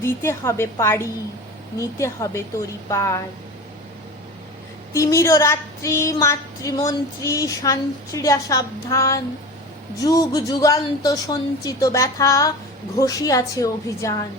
দিতে হবে পাড়ি, নিতে হবে তরি পার তিমির রাত্রি, মাতৃমন্ত্রী শান্তিরা সাবধান, যুগ যুগান্ত সঞ্চিত ব্যথা ঘষিয়াছে অভিযান।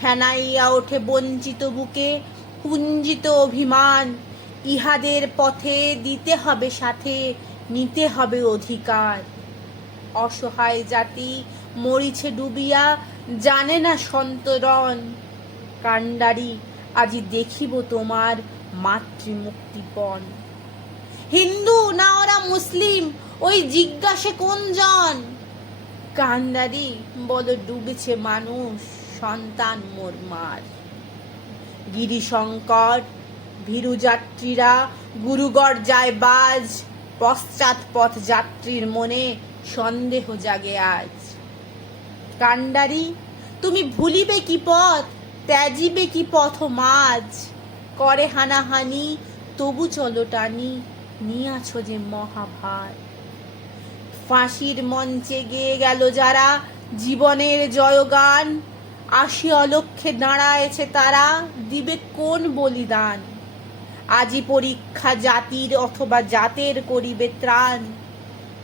ফেনাইয়া ওঠে বঞ্চিত বুকে, পুঞ্জিত অভিমান, ইহাদের পথে দিতে হবে সাথে, নিতে হবে অধিকার। অসহায় জাতি মরিছে ডুবিয়া, জানে না সন্তরণ কাণ্ডারি, আজি দেখিব তোমার মাতৃমুক্তিপণ। হিন্দু না ওরা মুসলিম, ওই জিজ্ঞাসে কোনজন কান্দারি বল ডুবেছে মানুষ, সন্তান মোর মার। গিরিশঙ্কর ভীরু যাত্রীরা গুরুগড় যায় বাজ পশ্চাৎ পথ যাত্রীর মনে সন্দেহ জাগে আজ। কান্ডারি, তুমি ভুলিবে কি পথ, ত্যাজিবে কি পথ মাঝ? করে হানাহানি, তবু চলো টানি, নিয়াছ যে মহাভার। ফাঁসির মঞ্চে গেয়ে গেল যারা জীবনের জয়গান, আসি অলক্ষে দাঁড়ায়েছে তারা, দিবে কোন বলিদান? আজি পরীক্ষা জাতির অথবা জাতের করিবে ত্রাণ।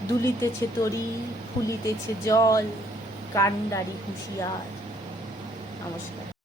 দুলিতেছে তরি, ফুলিতেছে জল। কান্ডারি হুঁশিয়ার নমস্কার।